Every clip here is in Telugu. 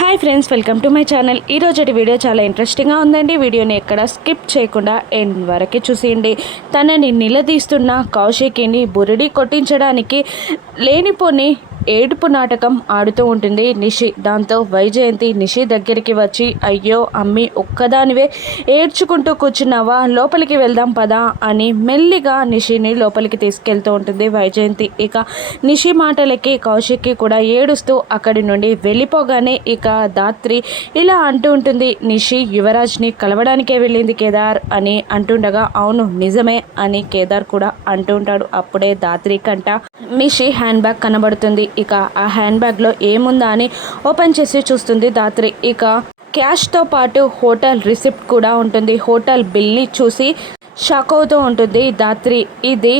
Hi friends welcome to my channel. ఈ వీడియో చాలా ఇంట్రెస్టింగ్గా ఉందండి. వీడియోని ఎక్కడ స్కిప్ చేయకుండా ఎండ్ వరకు చూసేయండి. తనని నిలదీస్తున్న కౌశికిని బురిడి కొట్టించడానికి లేనిపోని ఏడుపు నాటకం ఆడుతూ ఉంటుంది నిషి. దాంతో వైజయంతి నిషి దగ్గరికి వచ్చి అయ్యో అమ్మి ఒక్కదానివే. ఏడ్చుకుంటూ కూర్చున్నావా? లోపలికి వెళ్దాం పదా అని మెల్లిగా నిషిని లోపలికి తీసుకెళ్తూ ఉంటుంది వైజయంతి. ఇక నిషి మాటలకి కౌశిక్కి కూడా ఏడుస్తూ అక్కడి నుండి వెళ్ళిపోగానే ఇక దాత్రి ఇలా అంటూ ఉంటుంది నిషి యువరాజ్ని కలవడానికే వెళ్ళింది కేదార్ అని అంటుండగా అవును నిజమే అని కేదార్ కూడా అంటూ ఉంటాడు. అప్పుడే దాత్రి కంట నిషి హ్యాండ్ బ్యాగ్ కనబడుతుంది. ఇక ఆ హ్యాండ్ బ్యాగ్లో ఏముందా అని ఓపెన్ చేసి చూస్తుంది దాత్రి ఇక క్యాష్తో పాటు హోటల్ రిసిప్ట్ కూడా ఉంటుంది. హోటల్ బిల్లి చూసి షాక్ అవుతూ ఉంటుంది దాత్రి ఇది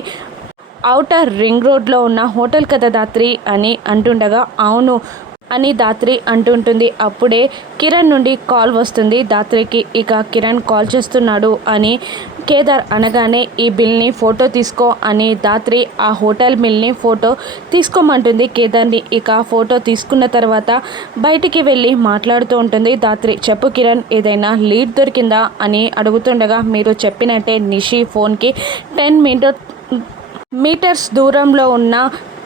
ఔటర్ రింగ్ రోడ్లో ఉన్న హోటల్ కదా దాత్రి అని అంటుండగా అవును అని దాత్రి అంటుంటుంది. అప్పుడే కిరణ్ నుండి కాల్ వస్తుంది. దాత్రికి ఇక కిరణ్ కాల్ చేస్తున్నాడు అని కేదార్ అనగానే ఈ బిల్ని ఫోటో తీసుకో అని దాత్రి ఆ హోటల్ బిల్ని ఫోటో తీసుకోమంటుంది. కేదార్ని ఇక ఫోటో తీసుకున్న తర్వాత బయటికి వెళ్ళి మాట్లాడుతూ ఉంటుంది. దాత్రి చెప్పు కిరణ్ ఏదైనా లీడ్ దొరికిందా? అని అడుగుతుండగా మీరు చెప్పినట్టే నిషి ఫోన్కి టెన్ మినిట్ మీటర్స్ దూరంలో ఉన్న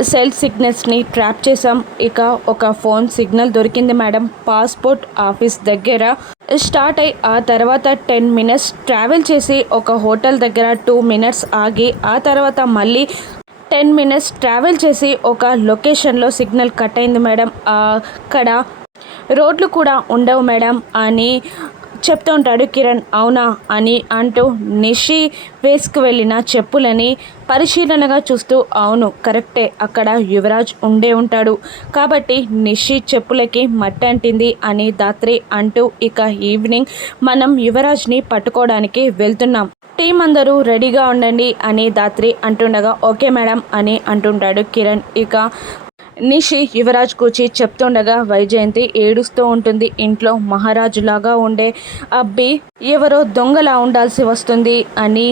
సెల్ సిగ్నల్స్ని ట్రాప్ చేసాం ఇక ఒక ఫోన్ సిగ్నల్ దొరికింది మేడం. పాస్పోర్ట్ ఆఫీస్ దగ్గర స్టార్ట్ అయి ఆ తర్వాత టెన్ మినిట్స్ ట్రావెల్ చేసి ఒక హోటల్ దగ్గర టూ మినిట్స్ ఆగి ఆ తర్వాత మళ్ళీ టెన్ మినిట్స్ ట్రావెల్ చేసి ఒక లొకేషన్లో సిగ్నల్ కట్ అయింది మేడం. అక్కడ రోడ్లు కూడా ఉండవు మేడం అని చెప్తూ ఉంటాడు కిరణ్ అవునా? అని అంటూ నిషి వేసుకు వెళ్ళిన చెప్పులని పరిశీలనగా చూస్తూ అవును కరెక్టే అక్కడ యువరాజ్ ఉండే ఉంటాడు. కాబట్టి నిషి చెప్పులకి మట్టి అంటింది అని దాత్రి అంటూ ఇక ఈవినింగ్ మనం యువరాజ్ని పట్టుకోవడానికి వెళ్తున్నాం. టీం అందరూ రెడీగా ఉండండి అని దాత్రి అంటుండగా ఓకే మేడం అని అంటుంటాడు కిరణ్. ఇక నిషి యువరాజ్ కూచి చెప్తుండగా వైజయంతి ఏడుస్తూ ఉంటుంది. ఇంట్లో మహారాజులాగా ఉండే అబ్బి ఎవరో దొంగలా ఉండాల్సి వస్తుంది అని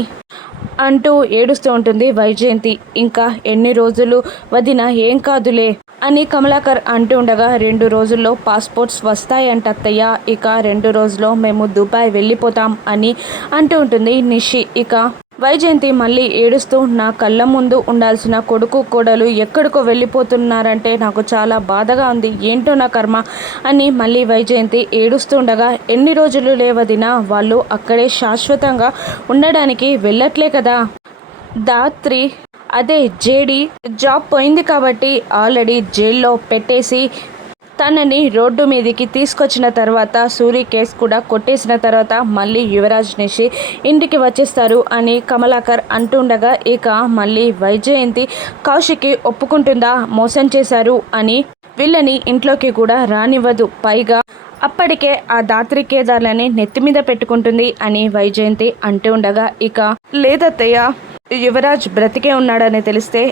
అంటూ ఏడుస్తూ ఉంటుంది వైజయంతి. ఇంకా ఎన్ని రోజులు వదిన ఏం కాదులే అని కమలాకర్ అంటూ ఉండగా రెండు రోజుల్లో పాస్పోర్ట్స్ వస్తాయంట అత్తయ్య. ఇక రెండు రోజుల్లో మేము దుబాయ్ వెళ్ళిపోతాం అని అంటూ ఉంటుంది నిషి. ఇక వైజయంతి మళ్ళీ ఏడుస్తూ నా కళ్ళ ముందు ఉండాల్సిన కొడుకు కోడలు ఎక్కడికో వెళ్ళిపోతున్నారంటే నాకు చాలా బాధగా ఉంది. ఏంటో నా కర్మ అని మళ్ళీ వైజయంతి ఏడుస్తుండగా ఎన్ని రోజులు లేవదినా వాళ్ళు అక్కడే శాశ్వతంగా ఉండడానికి వెళ్ళట్లే కదా. దాత్రి అదే జేడి జాబ్ పోయింది కాబట్టి ఆల్రెడీ జైల్లో పెట్టేసి తనని రోడ్డు మీదకి తీసుకొచ్చిన తర్వాత సూరి కేసు కూడా కొట్టేసిన తర్వాత మళ్ళీ యువరాజ్ నిషి ఇంటికి వచ్చేస్తారు అని కమలాకర్ అంటుండగా ఇక మళ్ళీ వైజయంతి కౌశికి ఒప్పుకుంటుందా మోసం చేశారు అని వీళ్ళని ఇంట్లోకి కూడా రానివ్వదు. పైగా అప్పటికే ఆ దాత్రి కేదార్లని నెత్తి మీద పెట్టుకుంటుంది అని వైజయంతి అంటూ ఉండగా ఇక లేదత్తయ్య యువరాజ్ బ్రతికే ఉన్నాడని తెలిస్తే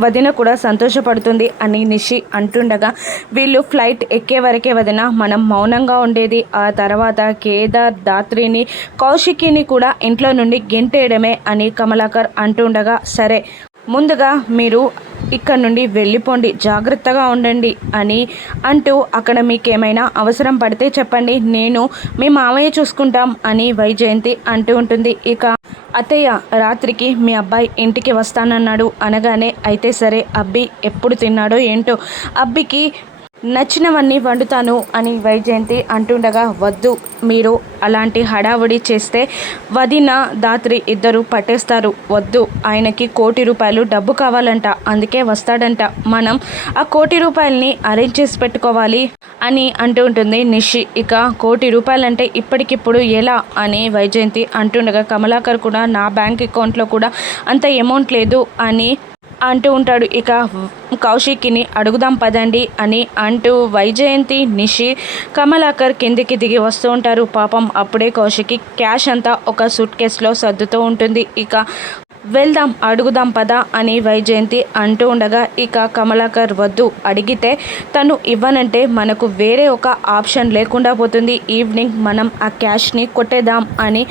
వదిన కూడా సంతోషపడుతుంది అని నిషి అంటుండగా వీళ్ళు ఫ్లైట్ ఎక్కే వరకే వదిన మనం మౌనంగా ఉండేది. ఆ తర్వాత కేదార్ దాత్రిని కౌశికిని కూడా ఇంట్లో నుండి గెంటేయడమే అని కమలాకర్ అంటుండగా సరే ముందుగా మీరు ఇక్కడ నుండి వెళ్ళిపోండి జాగ్రత్తగా ఉండండి అని అంటూ అక్కడ మీకేమైనా అవసరం పడితే చెప్పండి. నేను మీ మామయ్య చూసుకుంటాం అని వైజయంతి అంటూ ఉంటుంది. ఇక అత్తయ్య రాత్రికి మీ అబ్బాయి ఇంటికి వస్తానన్నాడు అనగానే అయితే సరే అబ్బి ఎప్పుడు తిన్నాడో ఏంటో? అబ్బికి నచ్చినవన్నీ వండుతాను అని వైజయంతి అంటుండగా వద్దు మీరు అలాంటి హడావుడి చేస్తే వదిన దాత్రి ఇద్దరు పట్టేస్తారు. వద్దు ఆయనకి కోటి రూపాయలు డబ్బు కావాలంట. అందుకే వస్తాడంట. మనం ఆ కోటి రూపాయలని అరేంజ్ చేసి పెట్టుకోవాలి అని అంటూ ఉంటుంది నిషి. ఇక కోటి రూపాయలంటే ఇప్పటికిప్పుడు ఎలా? అని వైజయంతి అంటుండగా కమలాకర్ కూడా నా బ్యాంక్ అకౌంట్లో కూడా అంత అమౌంట్ లేదు అని అంటూ ఉంటాడు. ఇక కౌశిక్ని అడుగుదాం పదండి అని అంటూ వైజయంతి నిషి కమలాకర్ కిందికి దిగి వస్తూ ఉంటారు. పాపం అప్పుడే కౌశికి క్యాష్ అంతా ఒక సూట్ కేసులో సర్దుతూ ఉంటుంది. ఇక వెళ్దాం అడుగుదాం పదా అని వైజయంతి అంటూ ఉండగా ఇక కమలాకర్ వద్దు. అడిగితే తను ఇవ్వనంటే మనకు వేరే ఒక ఆప్షన్ లేకుండా పోతుంది. ఈవినింగ్ మనం ఆ క్యాష్ని కొట్టేద్దాం అని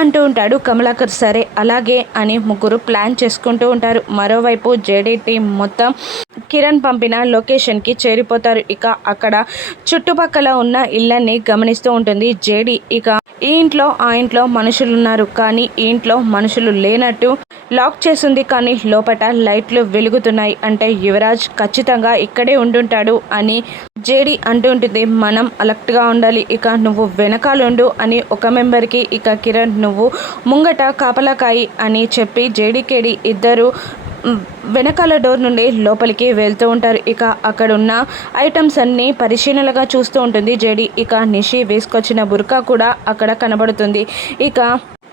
అంటూ ఉంటాడు కమలాకర్. సరే అలాగే అని ముగ్గురు ప్లాన్ చేసుకుంటూ ఉంటారు. మరోవైపు జేడీ టీం మొత్తం కిరణ్ పంపిన లొకేషన్కి చేరిపోతారు. ఇక అక్కడ చుట్టుపక్కల ఉన్న ఇళ్ళని గమనిస్తూ ఉంటుంది జేడి ఇక ఈ ఇంట్లో ఆ ఇంట్లో మనుషులు ఉన్నారు కానీ ఈ ఇంట్లో మనుషులు లేనట్టు లాక్ చేసింది కానీ లోపట లైట్లు వెలుగుతున్నాయి. అంటే యువరాజ్ ఖచ్చితంగా ఇక్కడే ఉండుంటాడు అని జేడి అంటుంటుంది మనం అలర్ట్గా ఉండాలి. ఇక నువ్వు వెనకాలండు అని ఒక మెంబర్కి ఇక కిరణ్ నువ్వు ముంగట కాపలాకాయి అని చెప్పి జేడీకేడి ఇద్దరు వెనకాల డోర్ నుండి లోపలికి వెళ్తూ ఉంటారు. ఇక అక్కడ ఉన్న ఐటమ్స్ అన్నీ పరిశీలనగా చూస్తూ ఉంటుంది జేడి. ఇక నిషి వేసుకొచ్చిన బుర్కా కూడా అక్కడ కనబడుతుంది. ఇక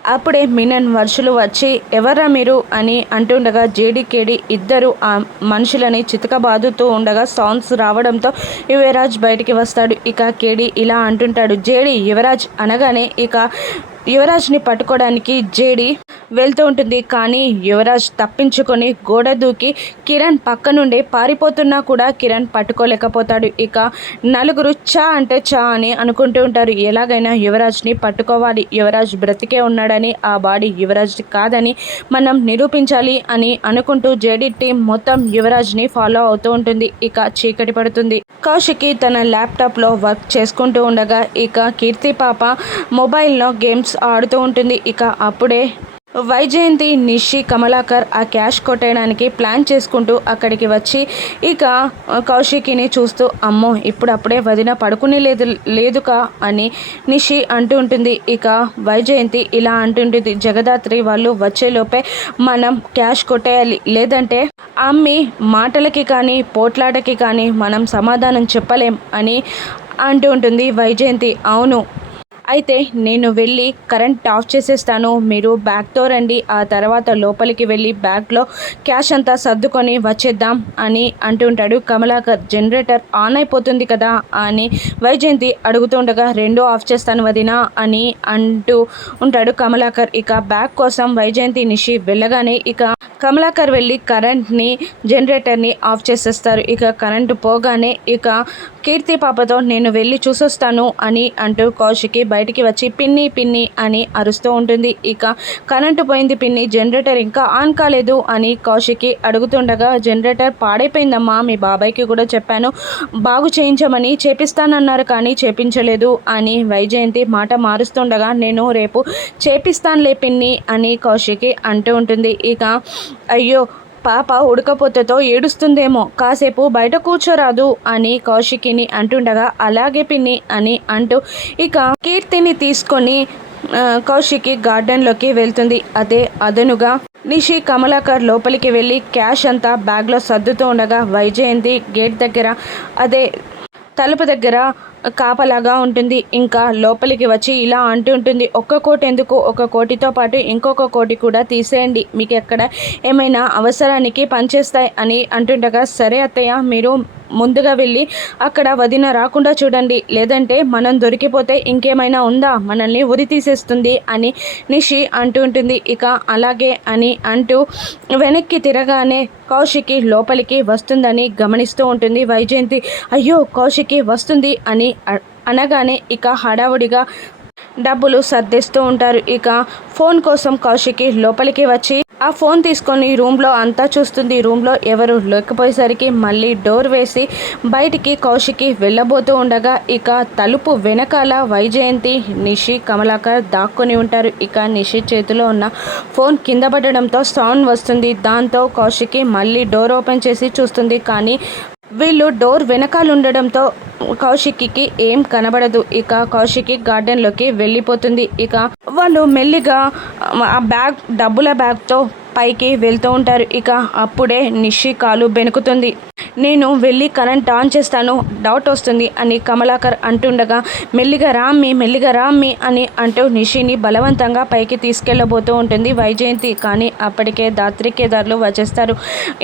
అప్పుడే మినన్ వర్షులు వచ్చి ఎవరా మీరు? అని అంటుండగా జేడి కేడి ఇద్దరు ఆ మనుషులని చితకబాదుతూ ఉండగా సౌండ్స్ రావడంతో యువరాజ్ బయటికి వస్తాడు. ఇక కేడి ఇలా అంటుంటాడు జేడి యువరాజ్ అనగానే ఇక యువరాజ్ని పట్టుకోవడానికి జేడి వెళ్తూ ఉంటుంది. కానీ యువరాజ్ తప్పించుకొని గోడ దూకి కిరణ్ పక్క నుండే పారిపోతున్నా కూడా కిరణ్ పట్టుకోలేకపోతాడు. ఇక నలుగురు చా అంటే చా అని అనుకుంటూ ఉంటారు. ఎలాగైనా యువరాజ్ని పట్టుకోవాలి. యువరాజ్ బ్రతికే ఉన్నాడని ఆ బాడీ యువరాజ్ కాదని మనం నిరూపించాలి అని అనుకుంటూ జేడీ టీం మొత్తం యువరాజ్ని ఫాలో అవుతూ ఉంటుంది. ఇక చీకటి పడుతుంది. కౌశికి తన ల్యాప్టాప్లో వర్క్ చేసుకుంటూ ఉండగా ఇక కీర్తి పాప మొబైల్లో గేమ్స్ ఆడుతూ ఉంటుంది. ఇక అప్పుడే వైజయంతి నిషి కమలాకర్ ఆ క్యాష్ కొట్టేయడానికి ప్లాన్ చేసుకుంటూ అక్కడికి వచ్చి ఇక కౌశికిని చూస్తూ అమ్మో ఇప్పుడప్పుడే వదిన పడుకుని లేదు లేదుకా అని నిషి అంటూ ఉంటుంది. ఇక వైజయంతి ఇలా అంటుంటుంది జగదాత్రి వాళ్ళు వచ్చేలోపే మనం క్యాష్ కొట్టేయాలి. లేదంటే అమ్మి మాటలకి కానీ పోట్లాటకి కానీ మనం సమాధానం చెప్పలేం అని అంటూ ఉంటుంది వైజయంతి. అవును అయితే నేను వెళ్ళి కరెంట్ ఆఫ్ చేసేస్తాను. మీరు బ్యాగ్తో రండి. ఆ తర్వాత లోపలికి వెళ్ళి బ్యాగ్లో క్యాష్ అంతా సర్దుకొని వచ్చేద్దాం అని అంటుంటాడు. కమలాకర్ జనరేటర్ ఆన్ అయిపోతుంది కదా అని వైజయంతి అడుగుతుండగా రెండో ఆఫ్ చేస్తాను వదినా అని అంటూ ఉంటాడు కమలాకర్. ఇక బ్యాగ్ కోసం వైజయంతి నిషి వెళ్ళగానే ఇక కమలాకర్ వెళ్ళి కరెంట్ని జనరేటర్ని ఆఫ్ చేసేస్తారు. ఇక కరెంటు పోగానే ఇక కీర్తి పాపతో నేను వెళ్ళి చూసొస్తాను అని అంటూ కౌశికి బయటికి వచ్చి పిన్ని పిన్ని అని అరుస్తూ ఉంటుంది. ఇక కరెంటు పోయింది పిన్ని. జనరేటర్ ఇంకా ఆన్ కాలేదు అని కౌశికి అడుగుతుండగా జనరేటర్ పాడైపోయిందమ్మా మీ బాబాయ్కి కూడా చెప్పాను. బాగు చేయించమని చేపిస్తానన్నారు కానీ చేపించలేదు అని వైజయంతి మాట మారుస్తుండగా నేను రేపు చేపిస్తానులే పిన్ని అని కౌశికి అంటూ ఉంటుంది. ఇక అయ్యో పాప ఉడకపోతతో ఏడుస్తుందేమో కాసేపు బయట కూర్చోరాదు అని కౌశికిని అంటుండగా అలాగే పిన్ని అని అంటూ ఇక కీర్తిని తీసుకొని కౌశికి గార్డెన్లోకి వెళ్తుంది. అదే అదనుగా నిషి కమలాకర్ లోపలికి వెళ్ళి క్యాష్ అంతా బ్యాగ్లో సర్దుతూ ఉండగా వైజయంతి గేట్ దగ్గర అదే తలుపు దగ్గర కాపలాగా ఉంటుంది. ఇంకా లోపలికి వచ్చి ఇలా అంటుంటుంది ఒక్క కోటి ఎందుకు? ఒక కోటితో పాటు ఇంకొక కోటి కూడా తీసేయండి. మీకు ఎక్కడ ఏమైనా అవసరానికి పనిచేస్తాయి అని అంటుండగా సరే అత్తయ్య మీరు ముందుగా వెళ్ళి అక్కడ వదిన రాకుండా చూడండి. లేదంటే మనం దొరికిపోతే ఇంకేమైనా ఉందా? మనల్ని ఉరి తీసేస్తుంది అని నిషి అంటూ ఉంటుంది. ఇక అలాగే అని అంటూ వెనక్కి తిరగానే కౌశికి లోపలికి వస్తుందని గమనిస్తూ ఉంటుంది. వైజయంతి అయ్యో కౌశికి వస్తుంది అని అనగానే ఇక హడావుడిగా డబ్బులు సర్దేస్తూ ఉంటారు. ఇక ఫోన్ కోసం కౌశికి లోపలికి వచ్చి ఆ ఫోన్ తీసుకొని రూమ్లో అంతా చూస్తుంది. రూమ్లో ఎవరు లేకపోయేసరికి మళ్ళీ డోర్ వేసి బయటికి కౌశికి వెళ్ళబోతూ ఉండగా ఇక తలుపు వెనకాల వైజయంతి నిషి కమలాకర్ దాక్కుని ఉంటారు. ఇక నిషి చేతిలో ఉన్న ఫోన్ కింద పడడంతో సౌండ్ వస్తుంది. దాంతో కౌశికి మళ్ళీ డోర్ ఓపెన్ చేసి చూస్తుంది. కానీ వీళ్ళు డోర్ వెనకాల ఉండడంతో కౌశిక్కి ఏం కనబడదు. ఇక కౌశికి గార్డెన్లోకి వెళ్ళిపోతుంది. ఇక వాళ్ళు మెల్లిగా ఆ బ్యాగ్ డబ్బుల బ్యాగ్తో పైకి వెళ్తూ ఉంటారు. ఇక అప్పుడే నిషి కాలు బెనుకుతుంది. నేను వెళ్ళి కరెంట్ ఆన్ చేస్తాను డౌట్ వస్తుంది అని కమలాకర్ అంటుండగా మెల్లిగా రామ్మి మెల్లిగా రామ్మి అని అంటూ నిషిని బలవంతంగా పైకి తీసుకెళ్ళబోతూ ఉంటుంది వైజయంతి. కానీ అప్పటికే దాత్రి కేదార్లు వచ్చేస్తారు.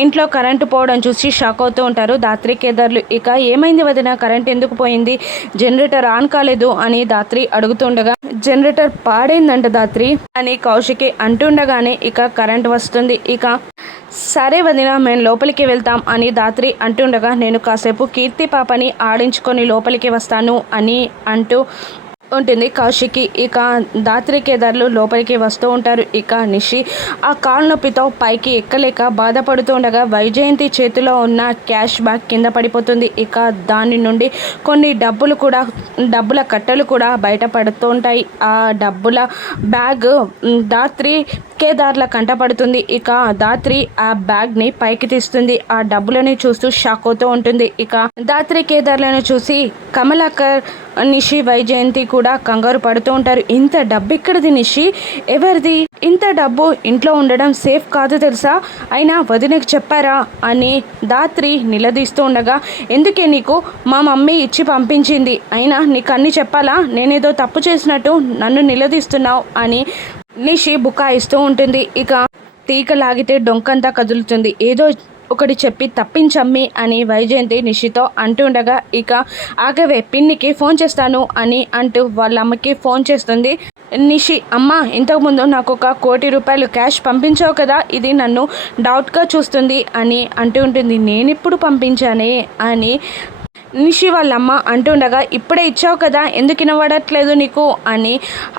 ఇంట్లో కరెంటు పోవడం చూసి షాక్ అవుతూ ఉంటారు దాత్రి కేదార్లు ఇక ఏమైంది వదిన? కరెంట్ ఎందుకు పోయింది? జనరేటర్ ఆన్ కాలేదు అని దాత్రి అడుగుతుండగా జనరేటర్ పాడైందంట దాత్రి అని కౌశికి అంటుండగానే ఇక కరెంట్ వస్తుంది. ఇక సరే వదిన మేము లోపలికి వెళ్తాం అని దాత్రి అంటుండగా నేను కాసేపు కీర్తి పాపని ఆడించుకొని లోపలికి వస్తాను అని అంటూ ఉంటుంది కౌశికి. ఇక దాత్రి కేదార్లు లోపలికి వస్తూ ఉంటారు. ఇక నిషి ఆ కాలు నొప్పితో పైకి ఎక్కలేక బాధపడుతూ ఉండగా వైజయంతి చేతిలో ఉన్న క్యాష్ బ్యాగ్ కింద పడిపోతుంది. ఇక దాని నుండి కొన్ని డబ్బులు కూడా డబ్బుల కట్టలు కూడా బయటపడుతూ ఉంటాయి. ఆ డబ్బుల బ్యాగ్ దాత్రి కేదార్ల కంటపడుతుంది. ఇక దాత్రి ఆ బ్యాగ్ని పైకి తీస్తుంది. ఆ డబ్బులని చూస్తూ షాక్ అవుతూ ఉంటుంది. ఇక దాత్రి కేదార్లను చూసి కమలాకర్ నిషి వైజయంతి కూడా కంగారు పడుతూ ఉంటారు. ఇంత డబ్బు ఇక్కడిది నిషి? ఎవరిది? ఇంత డబ్బు ఇంట్లో ఉండడం సేఫ్ కాదు తెలుసా? అయినా వదినకి చెప్పారా? అని దాత్రి నిలదీస్తూ ఉండగా ఎందుకే నీకు? మా మమ్మీ ఇచ్చి పంపించింది. అయినా నీకు అన్నీ చెప్పాలా? నేనేదో తప్పు చేసినట్టు నన్ను నిలదీస్తున్నావు అని నిషి బుకాయిస్తూ ఉంటుంది. ఇక తీక లాగితే డొంకంతా కదులుతుంది. ఏదో ఒకటి చెప్పి తప్పించమ్మి అని వైజయంతి నిషితో అంటుండగా ఇక ఆగవే పిన్నికి ఫోన్ చేస్తాను అని అంటూ వాళ్ళ అమ్మకి ఫోన్ చేస్తుంది. నిషి అమ్మ ఇంతకుముందు నాకు ఒక కోటి రూపాయలు క్యాష్ పంపించావు కదా ఇది నన్ను డౌట్గా చూస్తుంది అని అంటూ ఉంటుంది. నేను ఇప్పుడు పంపించానే అని నిషి వాళ్ళమ్మ అంటుండగా ఇప్పుడే ఇచ్చావు కదా ఎందుకు వినబడట్లేదు నీకు? అని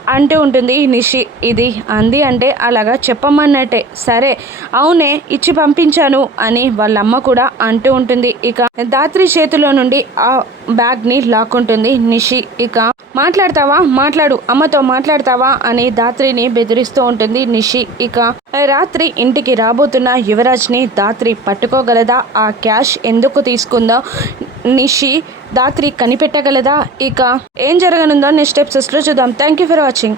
అంటూ ఉంటుంది నిషి. ఇది అంది అంటే అలాగా చెప్పమన్నట్టే. సరే అవునే ఇచ్చి పంపించాను అని వాళ్ళమ్మ కూడా అంటూ ఉంటుంది. ఇక దాత్రి చేతిలో నుండి ఆ బ్యాగ్ని లాక్కుంటుంది నిషి. ఇక మాట్లాడతావా? మాట్లాడు. అమ్మతో మాట్లాడతావా? అని దాత్రిని బెదిరిస్తూ ఉంటుంది నిషి. ఇక రాత్రి ఇంటికి రాబోతున్న యువరాజ్ని దాత్రి పట్టుకోగలదా? ఆ క్యాష్ ఎందుకు తీసుకుందో నిషి దాత్రి కనిపెట్టగలదా? ఇక ఏం జరగనుందో నెక్స్ట్ ఎపిసోడ్స్లో చూద్దాం. Thank you for watching